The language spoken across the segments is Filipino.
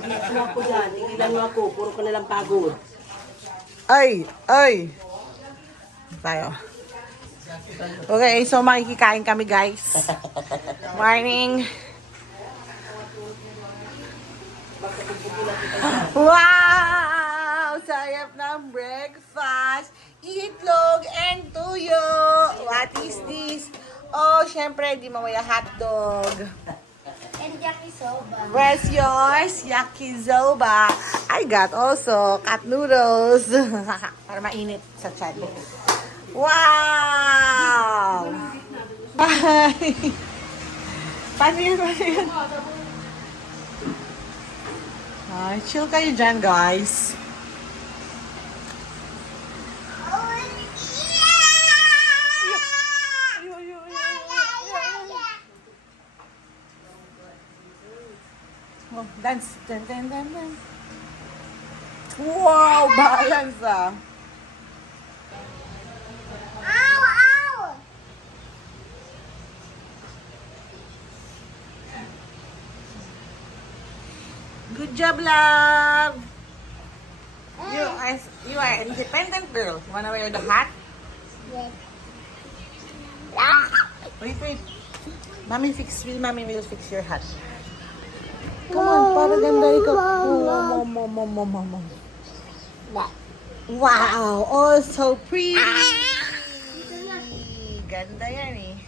Dito ako dyan. Tingilan mo ako. Puro ka nalang pagod. Ay! Ay! Tayo. Okay, so makikikain kami guys. Morning! Wow! Sayap ng breakfast! Itlog and tuyo! What is this? Oh, syempre, di mamaya hotdog. And yakisoba. Where's yours? Yakisoba. I got also cut noodles. Para mainit sa chat. Wow! Bye! Paano yun? Ay, chill kayo dyan, guys. Oh, dance. Dun, dun, dun, dun. Wow! Balance ah. Ow! Ow! Good job, love! You are an independent girl. You wanna wear the hat? Yes. Wait. Mommy will fix your hat. Come on, para ganda ikaw. Mom. Wow! Oh, so pretty! Ganda yan eh.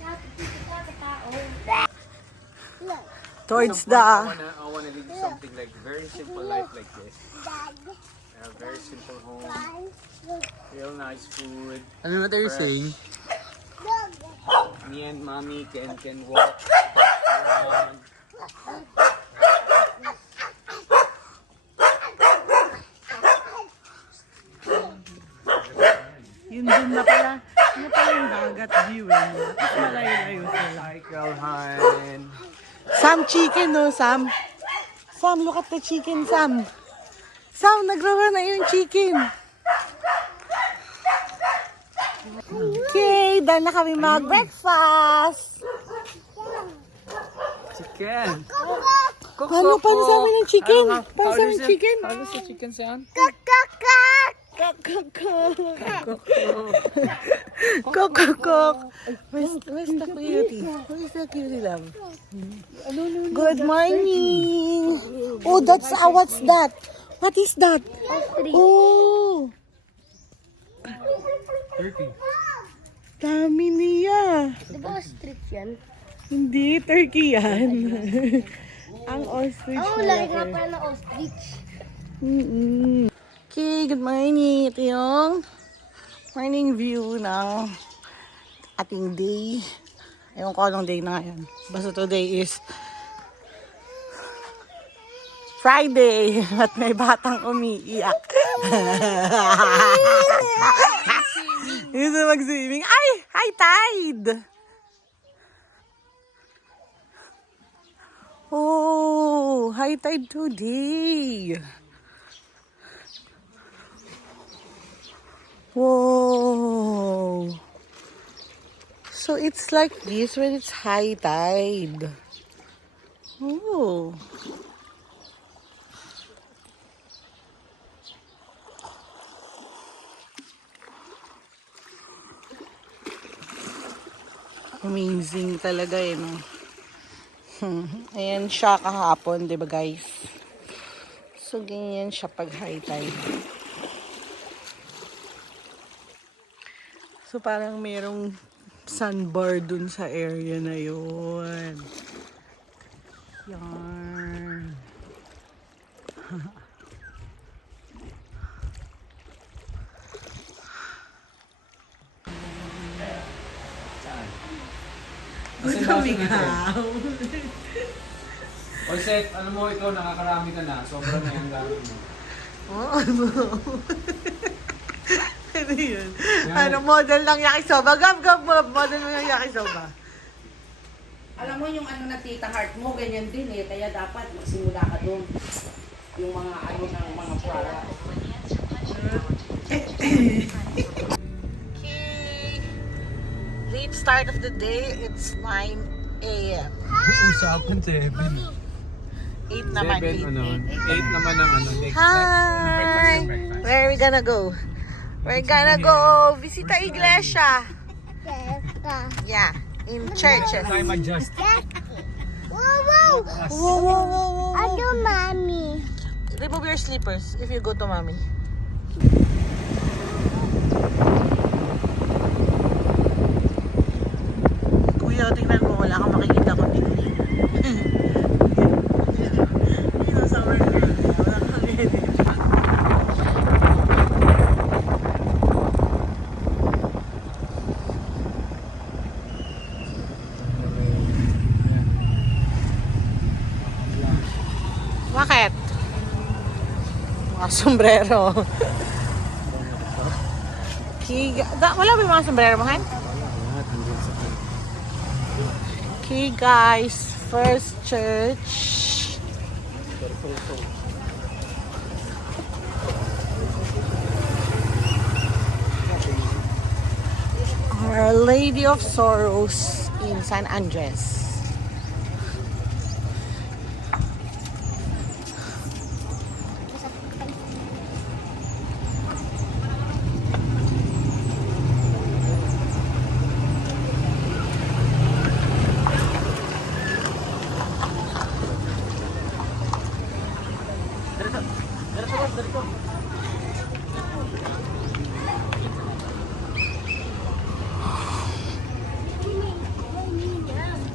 Towards the... I wanna live something like very simple life like this. A very simple home, real nice food. Ano what are you fresh. saying? Me and mommy can walk around. Yun dun na pala. Ano pala yung dagat view eh. Mas malayo-layo sila. Hi, Calhan. Sam, chicken no, Sam. Sam, look at the chicken, Sam. Sam, nagrawa na yung chicken. Okay, dahil na kami mag-breakfast. Chicken. Paano sa amin ng chicken? Paano sa amin ng chicken? How does the chicken sound? Kok. Where's the cutie? Where's the cutie, love? Good morning. Oh, that's what's that? What is that? Ostrich. Oh, Turkey. dami niya. Di ba ostrich yan? Hindi, turkey yan. Ang ostrich Oo, na laki laki. nga pala ng ostrich. Okay, good morning. Ito yung morning view ng ating day. Ewan ko anong day na ngayon. Basta today is Friday at may batang umiiyak. Gusto mag-swimming. Ay! High tide! Oh! High tide today! Whoa! So it's like this when it's high tide. Oh! Amazing talaga eh, no? Ayan siya kahapon, di ba guys? So, ganyan siya pag high tide. So, parang merong sandbar dun sa area na yun. Yan. Ikaw. Joseph, ano mo ito, nakakarami ka na. Sobrang na yung gamit mo. Oh, ano? Ano yun? Ano, model ng yakisoba? Gab, model mo yung yakisoba. Alam mo yung ano na tita heart mo, ganyan din eh. Kaya dapat magsimula ka doon. Yung mga ano ng mga product. Okay. Late start of the day. It's 9 a.m. Usapan sa Evan. 8 naman. 7, ano, 8 naman ang ano. Next, Hi! breakfast. Where are we gonna go? We're gonna go visita iglesia. Yeah, in churches. Time adjust. Whoa, whoa. Whoa, whoa, whoa, whoa. I do, mommy. Remove your slippers if you go to mommy. Kuya, tingnan mo, wala kang makikita kundi green. Ito sa work girl. Wala kang makikita. Bakit? Mga sombrero. Wala ba yung mga sombrero mo, Han? Okay guys, first church. Our Lady of Sorrows in San Andres.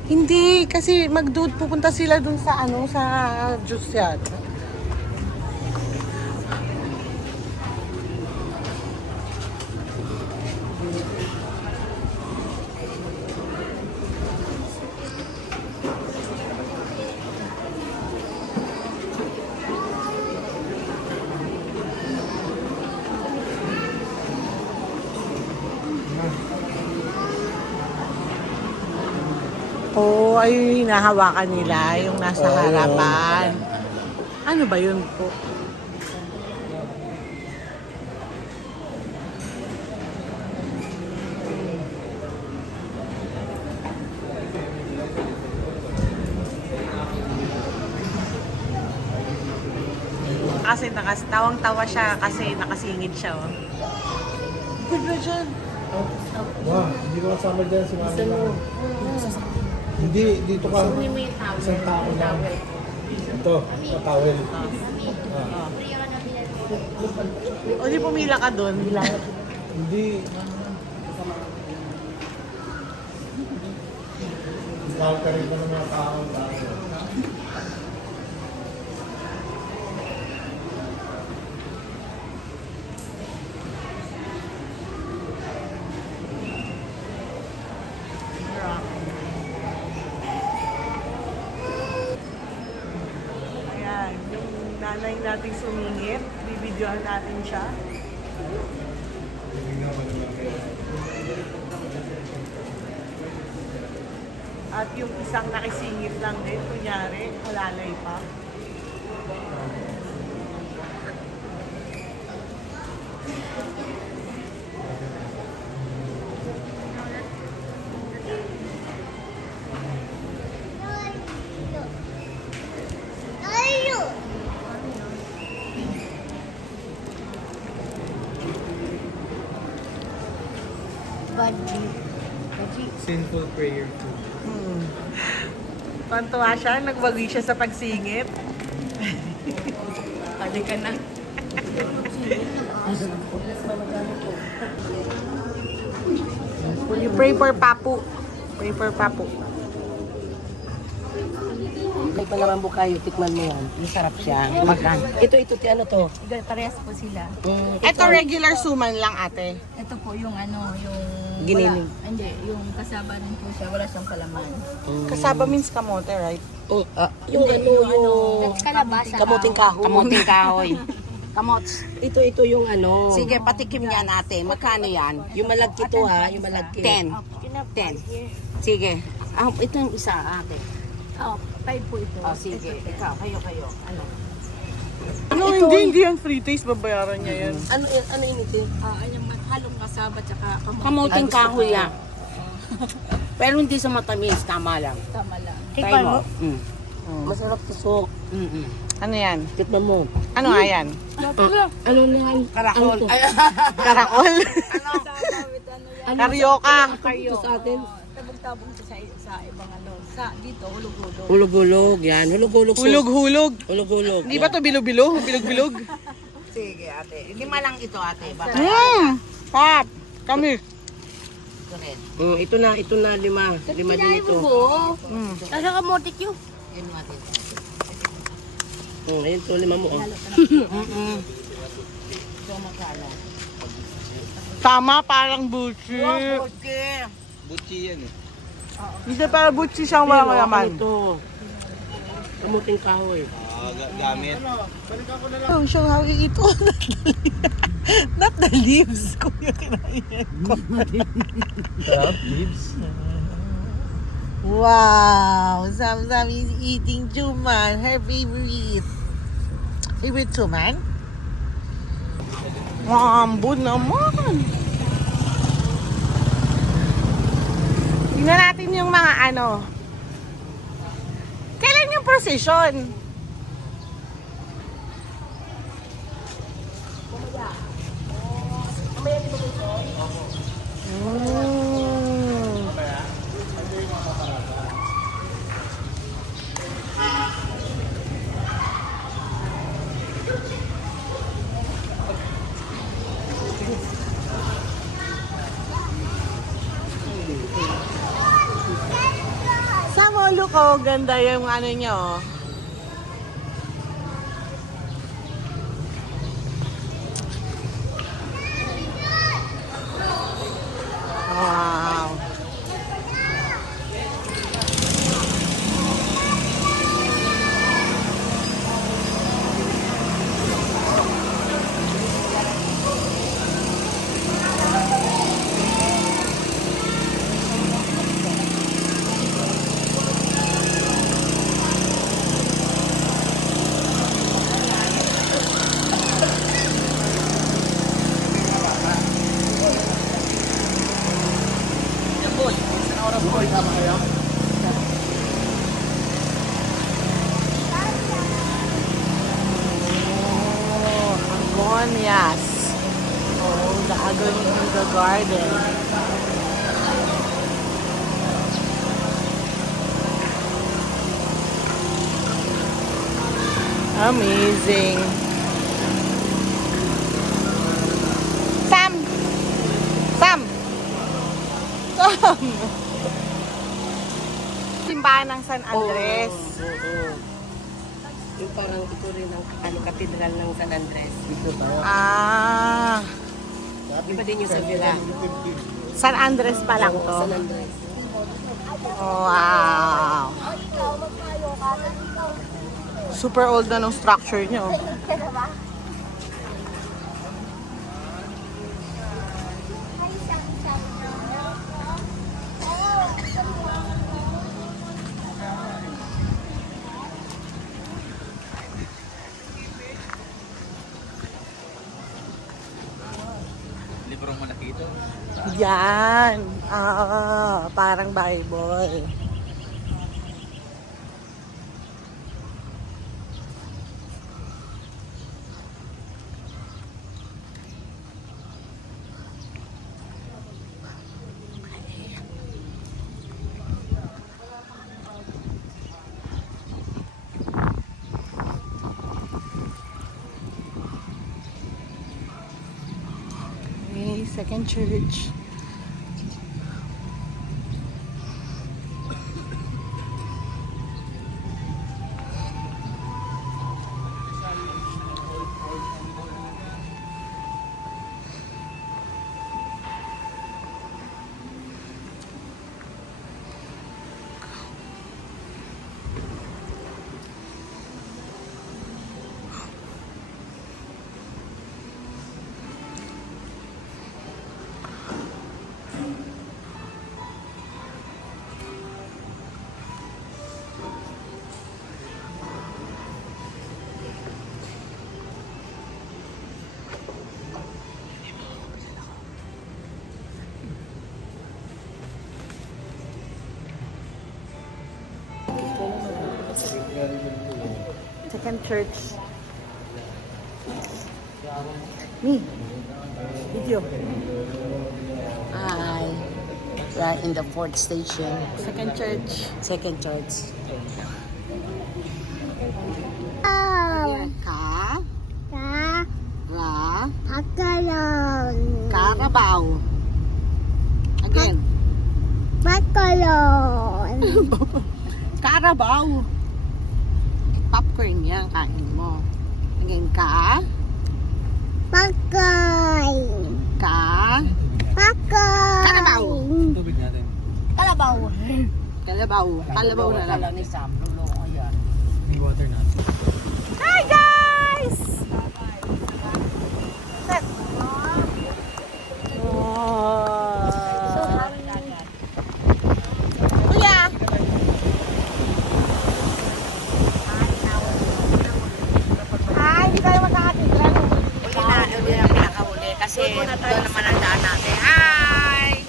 Hindi, kasi pupunta sila dun sa sa juice yata. Oh, ayun yung hinahawakan nila, yung nasa harapan. Ano ba yun po? Kasi tawang-tawa siya kasi nakasingit siya. Oh. Good ba dyan? Wow, hindi ko kasama dyan si Mami lang. Hindi, dito ka. Isang tao lang. Ito, towel. O di pumila ka doon. Hindi. Mahal ka rin ba ng mga tao? Ayan, yung nanay nating sumingit, bibidyohan natin siya. At yung isang nakisingit lang din, kunyari, halalay pa. Sinful prayer too. Tuwa siya, nagwagi siya sa pagsingit. Pwede ka na. You pray for Papu. Pray for Papu. May palaman bukayo, tikman mo yan. Masarap siya. Makan. Ito, ano to? Parehas po sila. Ito regular suman lang, ate. Ito po yung yung... Giniling. Hindi, yung kasaba rin po siya. Wala siyang palaman. Kasaba means kamote, right? Yung Kalabasa. kamuting kahoy. Kamuting kahoy. Kamots. Ito yung ano. Sige, patikim niya natin. Magkano yan? Yung malagkit to ha, yung malagkit. 10. 10. Sige. Ito yung isa, ate. Oh, 5 po ito. Oh, sige. Ikaw, kayo. Ano? No, hindi yan free taste. Babayaran niya yan. Ano yun ito? Yung halong kasaba tsaka Kamuting kahoy yan. Pero hindi sa matamis, tama lang. tama lang. Try mo. Masarap tusok. Ano yan? Tikman mo. Ano nga yan? Ano na yan? Karakol. Ay, Karakol? Karyoka. Ito sa atin. Tabog-tabog sa ibang ano. Sa dito, hulog-hulog. Hulog-hulog. Yan. Hulog-hulog. sus. Hulog-hulog. Hulog-hulog. Hindi ba to bilo-bilo? Bilog-bilog? sige ate. Lima lang ito ate. Baka Pap! Kami. ito rin. Ito na. Lima. Lima din ito. Nasa kamotik yun. Yan mo ate. Ayun to. Lima mo. Oh. Ito magkano. Tama, parang butchi. Okay. Butchi yan eh. Hindi para butchi siyang walang laman. Ito. Kamuting kahoy. Gamit. Oh, so how you eat all that? Not the leaves. Kuya, kinain ko. Sarap, leaves. Wow! Sam is eating Juman, her favorite. Favorite Juman? Mambo naman! Tingnan natin yung mga ano. Kailan yung procession? Sa molo ko, ganda yung ano nyo. Wow. Agonias. Oh, the agony in the garden. Amazing. Sam! Sam! Sam! Simbahan ng San Andres. Yung parang ito rin ang katedral ng San Andres. Ah, Iba din yung sa Villa. San Andres pa lang to. San Andres. Wow. Super old na nung structure nyo. Librong malaki ito. Yan. Ah, parang Bible. Okay, second church. second church. Me. Video. Hi. We are in the fourth station. Second church. Second church. Ka. Ra. Carabao. Again. Carabao. Popcorn yan, kain mo. Again, ka. Ka. Carabao. Tubig natin. Kalabaw. Kalabaw. Kalabaw na lang. Ni Sam, luloko yan. May water natin. Hi guys! Kuya! Hi, hindi tayo magkakatigran. Uli na pinakahuli kasi doon naman ang daan natin. Hi!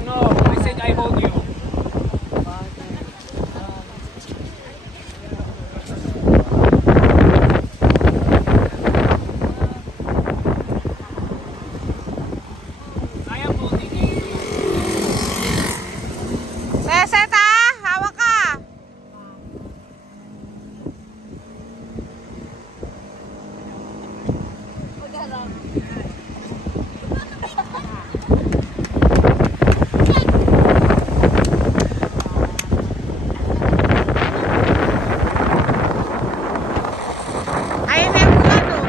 No, I said I hold you. I am holding you. Seseta, hawak ka! Ayun na yung ulan, oh.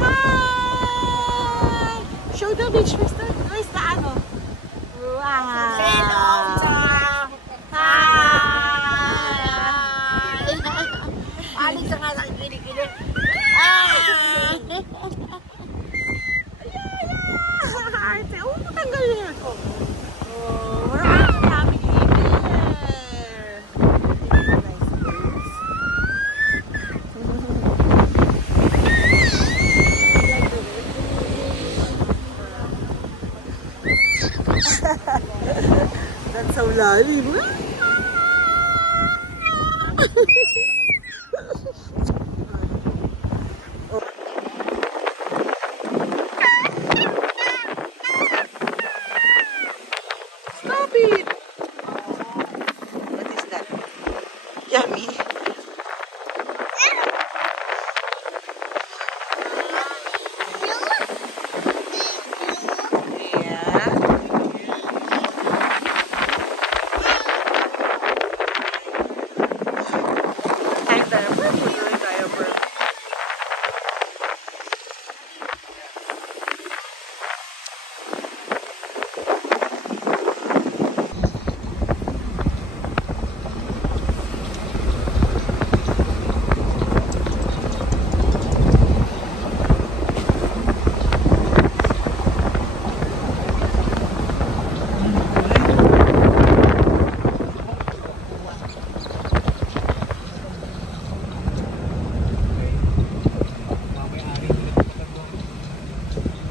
Hi! Show the beach, Mr. Where's the ano? Wow! Hi! Aling sa nga lang kinikili. Arte, oh, matanggal na yun. Oh, marami kami here. Nice place. That's so lalim. Stop it! What is that? Yummy. Yeah. Time diaper? Put your diaper.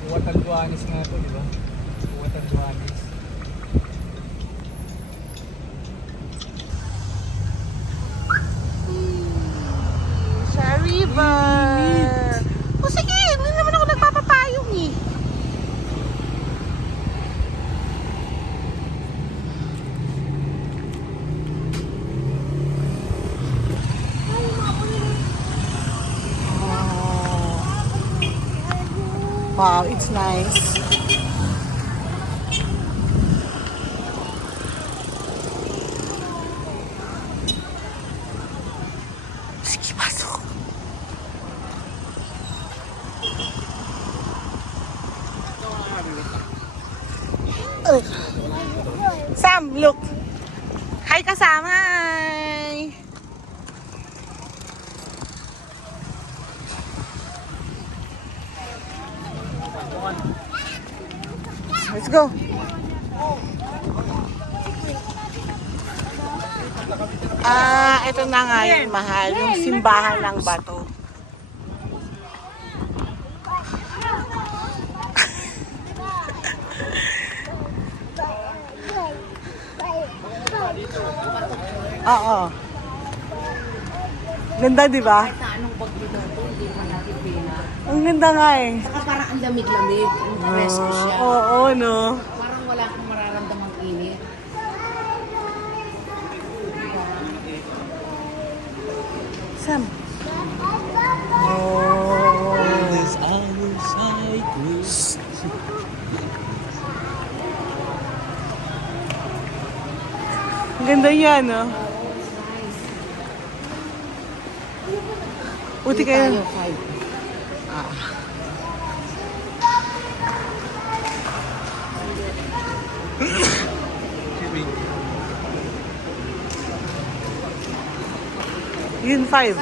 Watanduanis nga to, di ba? Watanduanis. Sa river. O sige, hindi naman ako nagpapapayong eh. Wow, it's nice. Sige, pasok. Sam, look. Hi kasama. Hi. Let's go. Ito na nga yung mahal, yung simbahan ng bato. Oo. Ganda, di ba? Kahit na anong bagyo daw to, hindi pa natin pina. Ang ganda nga eh. Saka parang ang lamig-lamig, ang fresco siya. Oo, no? Parang wala akong mararamdamang init. Sam. This other cyclist. Ang ganda yan, no? Buti kayo. Yun, 5.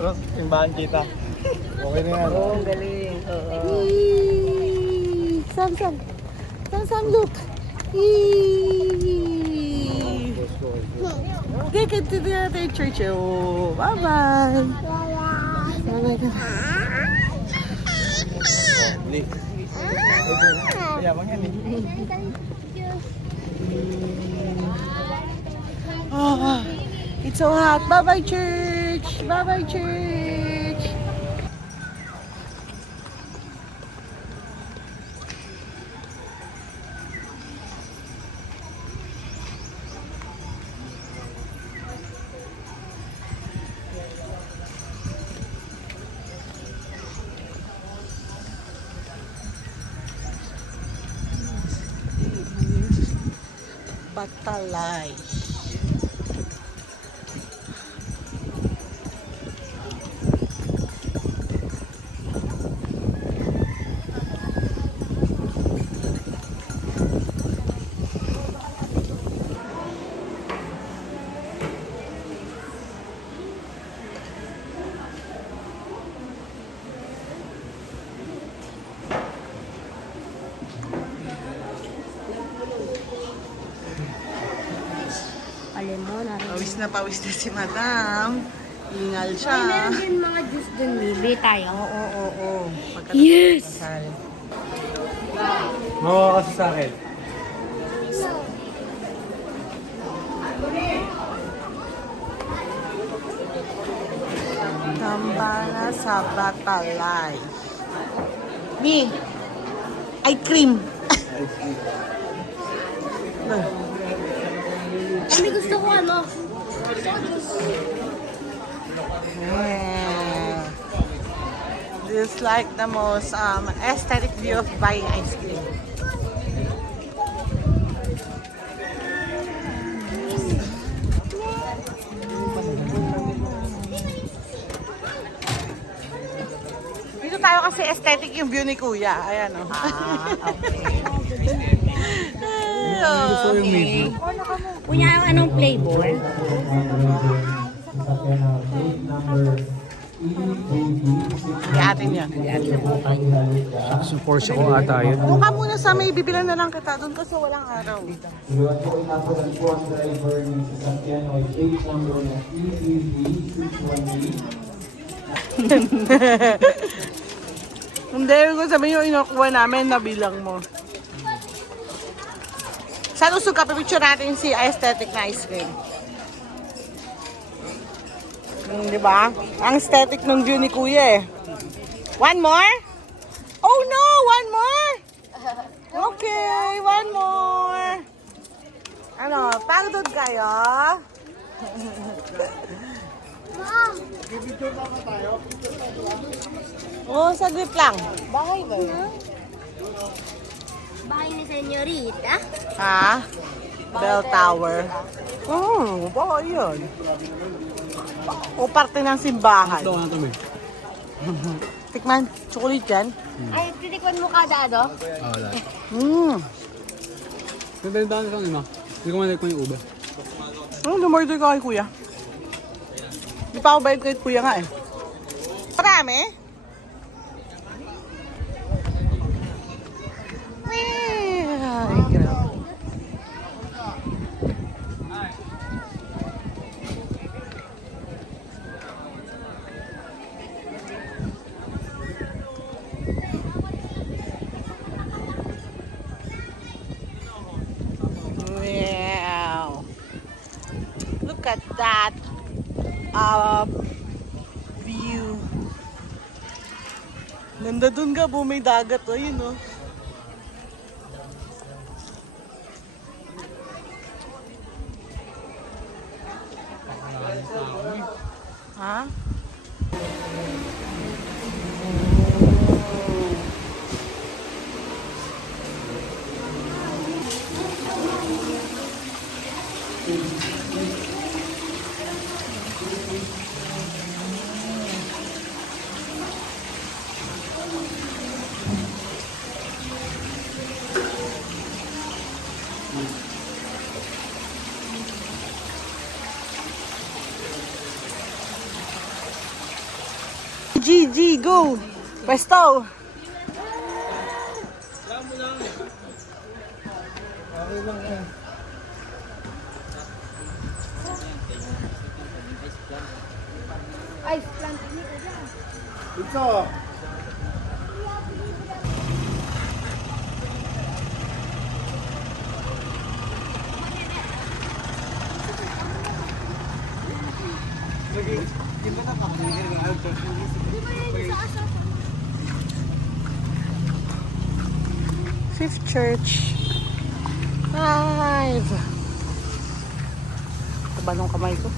Tapos, timbahan kita. Okay na yan. Ang galing. Sam, Sam. Sam, Sam, look. Okay, continue natin yung church. Oh, bye-bye. Bye-bye ka. Balik. Yabang yan eh. Oh, it's so hot. Bye-bye, church. Bye-bye, church. Batalay. Alam mo, Pawis na si madam. Ingal siya. meron din mga juice dun, Bibi, tayo. Oo. Yes! Mawa kasi sa akin. Tambala sa Batalay. Me, I cream. Kami gusto ko ano. Yeah. This is like the most aesthetic view of buying ice cream. Dito tayo kasi aesthetic yung view ni Kuya. Ayan o. Gusto yung medyo. Kunya, anong flavor? Hindi atin yan. Support ko ata yun. Kung ka muna sa may bibilan na lang kita doon kasi walang araw. Iwapoy na po ng po ang driver ng sasakyan o plate number na EEV618. Hindi, kung sabihin yung inakuha namin, nabilang mo. Saan usog ka? Pipicture natin si aesthetic na ice cream. Di ba? Ang aesthetic ng view ni Kuya eh. One more? Oh no! One more? Okay, one more. Ano, pagod kayo? Oo, saglit lang. Bahay ba yun? Bahay ni Senyorita. Ha? Bell Tower. Bahay yun. O parte ng simbahan. Ito, ano to, may? Tikman, chocolate yan. Ay, titikman mo kada ano? Ah, wala. Mmm. May bentahan ka naman. Hindi ko man yung ube. Lumorder ka kay kuya. Di pa ako bayad kay kuya nga eh. Marami? Ay, grabe. Wow. Look at that view. Nanda dun ka po, may dagat. Ayun oh. Ha? G, go! Presto! Ito. Fifth Church. 5. Taba nung kamay ko.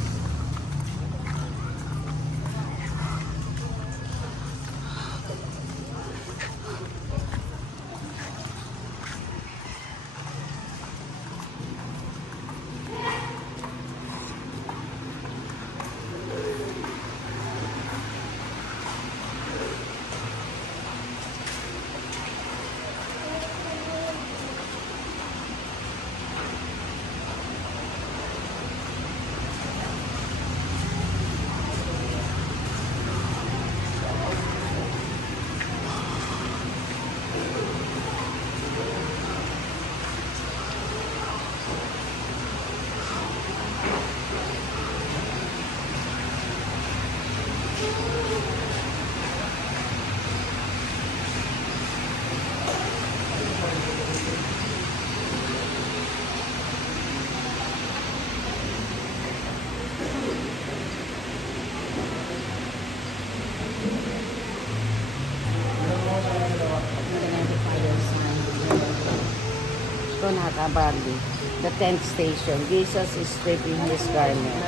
Nakabali. The 10th station. Jesus is stripping his garment.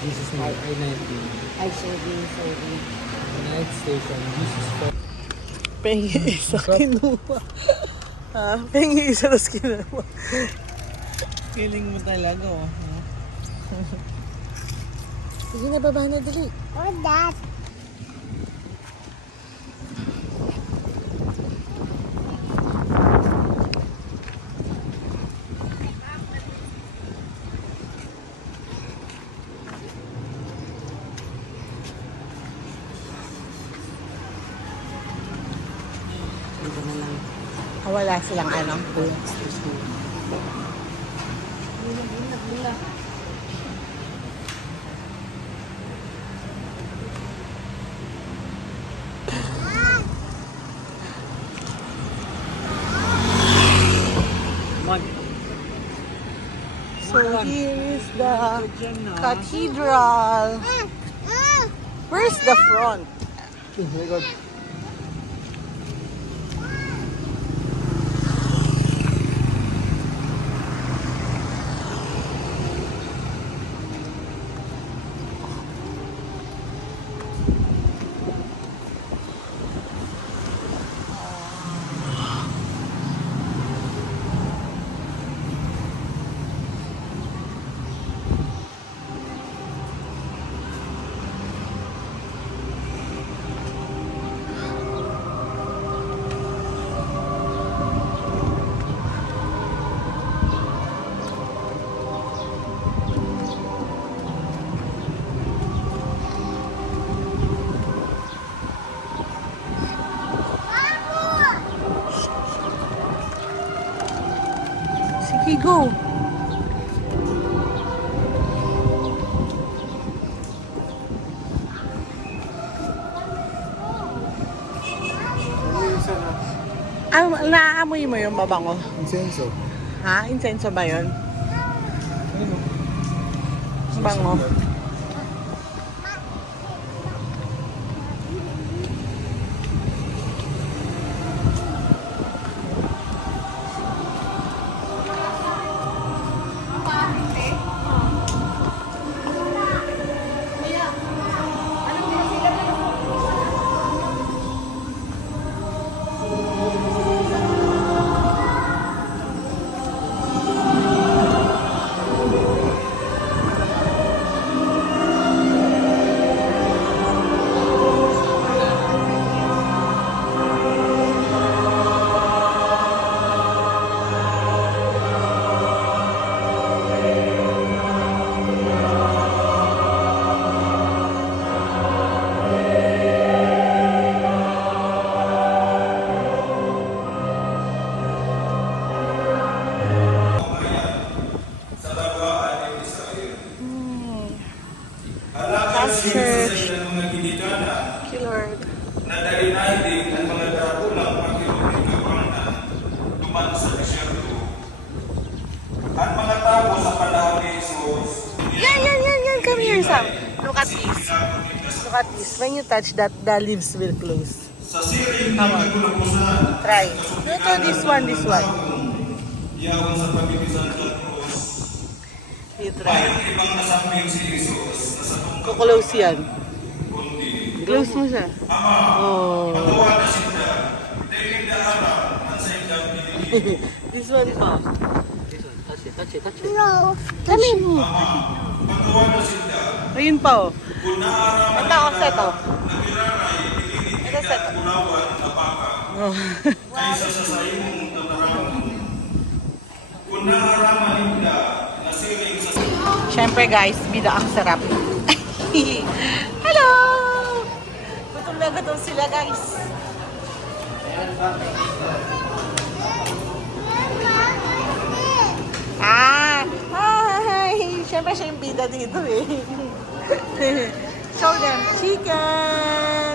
This is my I-19. Ay, sorry. The 9th station. Jesus for... Pengi isa kinuha. Ha? Pengi isa tas kinuha. Feeling mo talaga oh. Sige na, baba na dali. Or that. Wala silang ano. So here is the cathedral. Where's the front? Very good. Go! Naaamoy mo yung mabango? Insenso. Ha? Insenso ba yun? Ayun o. Bango. Church. Thank you, Lord. At mga tao sa panahon ni Jesus, Yan. Come here, Sam. Look at this. Look at this. When you touch that, the leaves will close. sa siring Come ng on. nagulubusan, Try. Ito, this one. yawan sa pagbibisan sa krus, You try. ibang nasamping si Jesus na sa tungkol Kuklose yan. kundi. Close mo siya. Oh. Patuwa na sila, dahil na harap ang sa indang pinili. This one pa. Touch it. Touch mo. Patuwa na sila, Ayun pa, oh. kung naaraman Ito, oh, set, oh. nagiraray, pinili Ito, set. at kunawan na baka, Oh. kaysa sa sayong tanaraman. Kung naaraman nila na siring sa Siyempre guys, bida ang sarap. Hello! Gutom na gutom sila guys. Hi! Siyempre siya yung bida dito eh. Show them chicken!